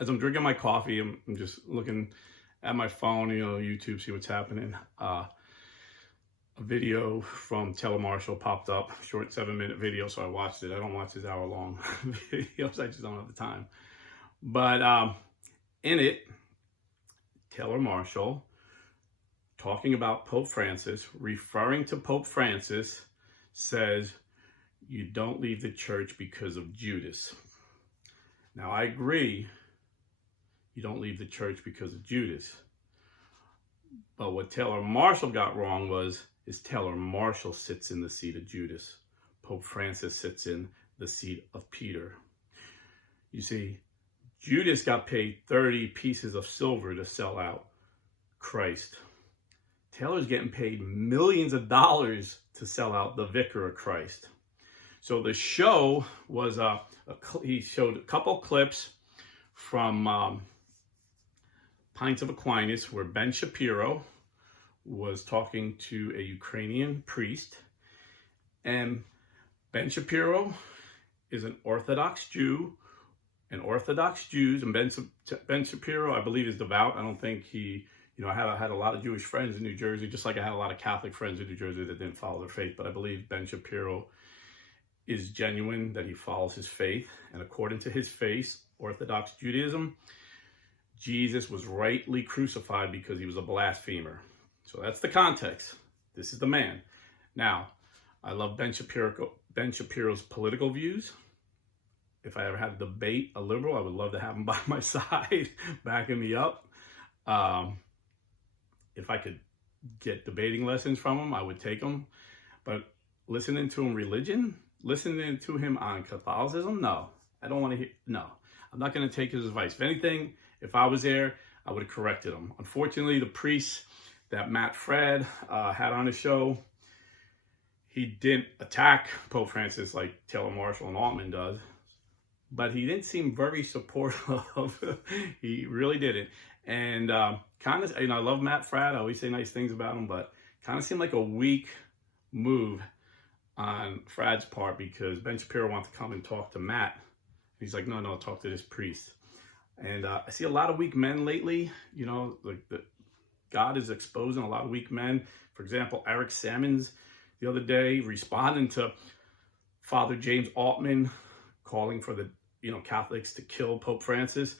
as I'm drinking my coffee, I'm just looking at my phone, YouTube, see what's happening. A video from Taylor Marshall popped up, short 7-minute video, so I watched it. I don't watch his hour-long videos, I just don't have the time. But in it, Taylor Marshall, talking about Pope Francis, referring to Pope Francis, says, "You don't leave the church because of Judas." Now, I agree, you don't leave the church because of Judas. But what Taylor Marshall got wrong is Taylor Marshall sits in the seat of Judas. Pope Francis sits in the seat of Peter. You see, Judas got paid 30 pieces of silver to sell out Christ. Taylor's getting paid millions of dollars to sell out the vicar of Christ. So the show was, he showed a couple clips from Pints of Aquinas, where Ben Shapiro was talking to a Ukrainian priest. And Ben Shapiro is an Orthodox Jew, and Orthodox Jews, and Ben Shapiro, I believe, is devout. I don't think he, I had a lot of Jewish friends in New Jersey, just like I had a lot of Catholic friends in New Jersey that didn't follow their faith. But I believe Ben Shapiro is genuine, that he follows his faith. And according to his faith, Orthodox Judaism, Jesus was rightly crucified because he was a blasphemer. So that's the context. This is the man. Now, I love Ben Shapiro's political views. If I ever had a debate a liberal, I would love to have him by my side, backing me up. If I could get debating lessons from him, I would take them. But listening to him listening to him on Catholicism, no. I don't want to hear, no. I'm not going to take his advice. If anything, if I was there, I would have corrected him. Unfortunately, the priest that Matt Fred had on his show, he didn't attack Pope Francis like Taylor Marshall and Altman does, but he didn't seem very supportive. He really didn't. And kind of, I love Matt Fred. I always say nice things about him, but kind of seemed like a weak move on Fred's part, because Ben Shapiro wanted to come and talk to Matt. He's like, no, talk to this priest. And I see a lot of weak men lately. God is exposing a lot of weak men. For example, Eric Sammons the other day responding to Father James Altman calling for the Catholics to kill Pope Francis,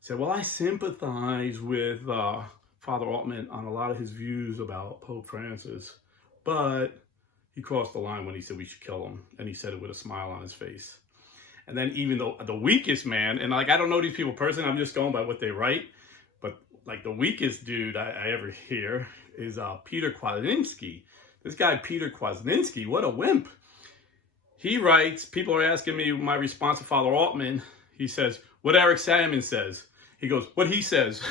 said, well, I sympathize with Father Altman on a lot of his views about Pope Francis, but he crossed the line when he said we should kill him, and he said it with a smile on his face. And then even though the weakest man, and I don't know these people personally, I'm just going by what they write, but like the weakest dude I ever hear is Peter Kwasniewski. This guy, Peter Kwasniewski, what a wimp. He writes, people are asking me my response to Father Altman. He says, what Eric Sammons says. He goes, what he says.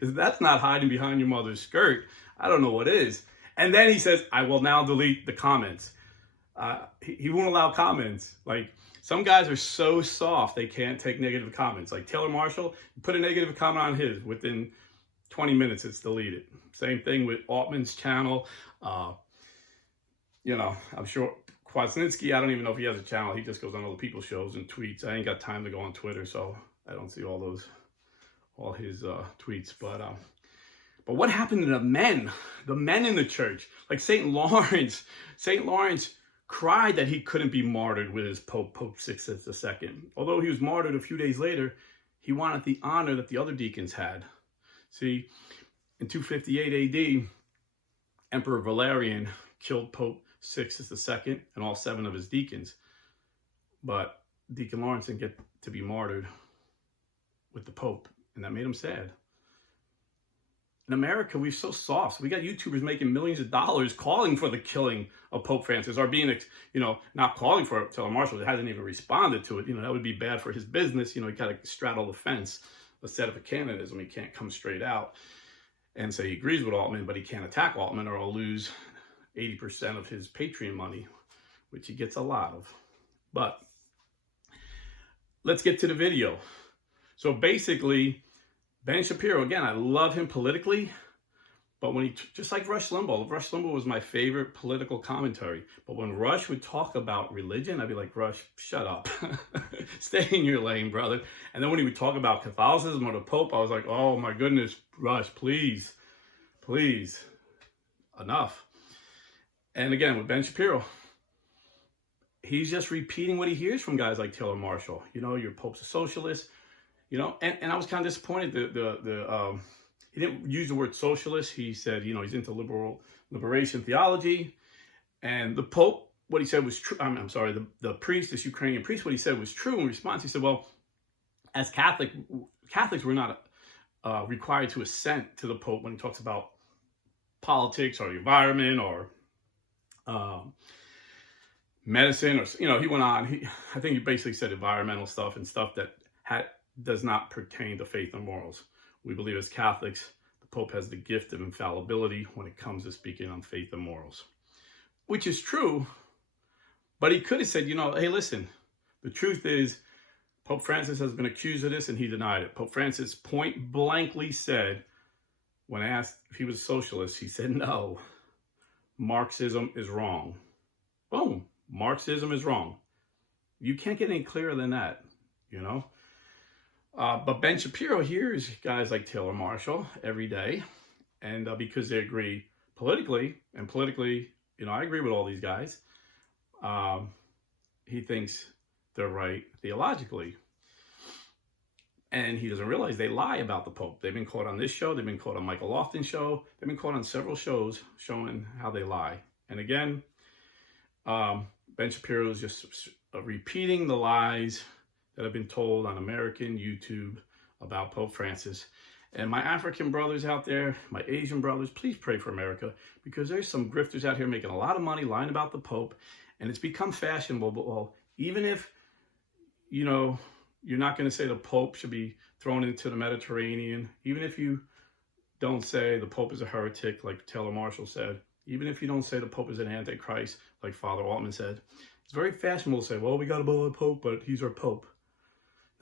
That's not hiding behind your mother's skirt. I don't know what is. And then he says, I will now delete the comments. He won't allow comments. Like, some guys are so soft, they can't take negative comments. Like Taylor Marshall, put a negative comment on his, within 20 minutes, it's deleted. Same thing with Altman's channel. I'm sure Kwasniewski, I don't even know if he has a channel. He just goes on other people's shows and tweets. I ain't got time to go on Twitter, so I don't see all his tweets. But what happened to the men in the church? Like St. Lawrence cried that he couldn't be martyred with his Pope Sixtus II. Although he was martyred a few days later, he wanted the honor that the other deacons had. See, in 258 AD, Emperor Valerian killed Pope Sixtus II and all 7 of his deacons. But Deacon Lawrence didn't get to be martyred with the Pope, and that made him sad. In America, we're so soft. So we got YouTubers making millions of dollars calling for the killing of Pope Francis, or being, not calling for it. Taylor Marshall hasn't even responded to it. That would be bad for his business. He got to straddle the fence instead of a canonism. He can't come straight out and say he agrees with Altman, but he can't attack Altman, or he'll lose 80% of his Patreon money, which he gets a lot of. But let's get to the video. So basically, Ben Shapiro, again, I love him politically, But when just like Rush Limbaugh was my favorite political commentary. But when Rush would talk about religion, I'd be like, Rush, shut up. Stay in your lane, brother. And then when he would talk about Catholicism or the Pope, I was like, oh my goodness, Rush, please, please, enough. And again, with Ben Shapiro, he's just repeating what he hears from guys like Taylor Marshall. You know, your Pope's a socialist. You know, and I was kind of disappointed. He didn't use the word socialist. He said, you know, he's into liberation theology. And the Pope, what he said was true. I'm sorry, the priest, this Ukrainian priest, what he said was true. In response, he said, well, as Catholics, we're not required to assent to the Pope when he talks about politics or the environment or medicine, or, you know, he went on. I think he basically said environmental stuff and stuff that does not pertain to faith and morals. We believe as Catholics, the Pope has the gift of infallibility when it comes to speaking on faith and morals, which is true. But he could have said, you know, hey, listen, the truth is Pope Francis has been accused of this and he denied it. Pope Francis point blankly said, when asked if he was a socialist, he said, no, Marxism is wrong. Boom, Marxism is wrong. You can't get any clearer than that, you know? But Ben Shapiro hears guys like Taylor Marshall every day, and because they agree politically, you know, I agree with all these guys, he thinks they're right theologically. And he doesn't realize they lie about the Pope. They've been caught on this show, they've been caught on Michael Lofton's show, they've been caught on several shows showing how they lie. And again, Ben Shapiro is just repeating the lies that have been told on American YouTube about Pope Francis. And my African brothers out there, my Asian brothers, please pray for America, because there's some grifters out here making a lot of money lying about the Pope, and it's become fashionable. But well, even if, you know, you're not going to say the Pope should be thrown into the Mediterranean, even if you don't say the Pope is a heretic, like Taylor Marshall said, even if you don't say the Pope is an antichrist, like Father Altman said, it's very fashionable to say, well, we got a bad Pope, but he's our Pope.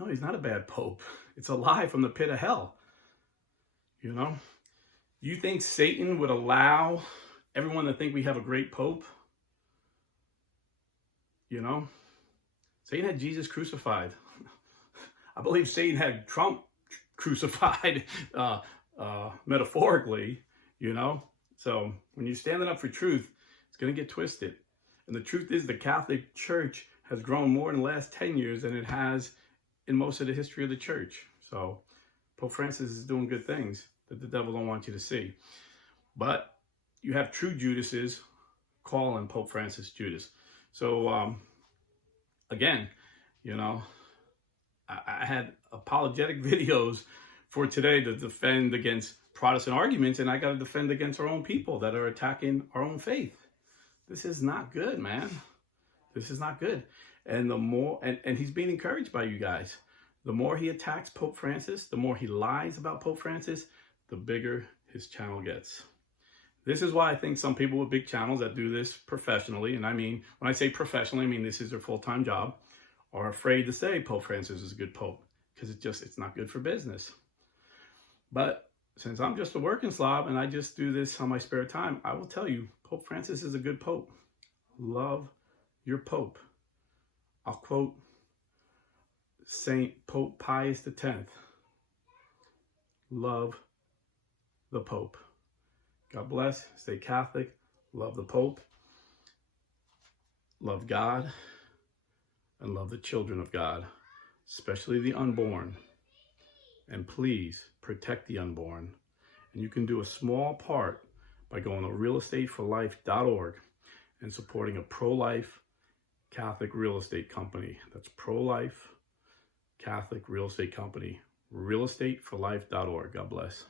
No, he's not a bad Pope. It's a lie from the pit of hell. You know? You think Satan would allow everyone to think we have a great Pope? You know? Satan had Jesus crucified. I believe Satan had Trump crucified, metaphorically, you know? So when you're standing up for truth, it's going to get twisted. And the truth is the Catholic Church has grown more in the last 10 years than it has in most of the history of the church. So Pope Francis is doing good things that the devil don't want you to see. But you have true Judases calling Pope Francis Judas. So again, you know, I had apologetic videos for today to defend against Protestant arguments, and I got to defend against our own people that are attacking our own faith. This is not good, man. This is not good. And the more, and he's being encouraged by you guys. The more he attacks Pope Francis, the more he lies about Pope Francis, the bigger his channel gets. This is why I think some people with big channels that do this professionally, and I mean, when I say professionally, I mean this is their full-time job, are afraid to say Pope Francis is a good Pope, because it's not good for business. But since I'm just a working slob and I just do this on my spare time, I will tell you, Pope Francis is a good Pope. Love your Pope. I'll quote Saint Pope Pius X. Love the Pope. God bless. Stay Catholic. Love the Pope. Love God. And love the children of God, especially the unborn. And please protect the unborn. And you can do a small part by going to realestateforlife.org and supporting a pro-life Catholic real estate company. That's pro-life Catholic real estate company. realestateforlife.org. God bless.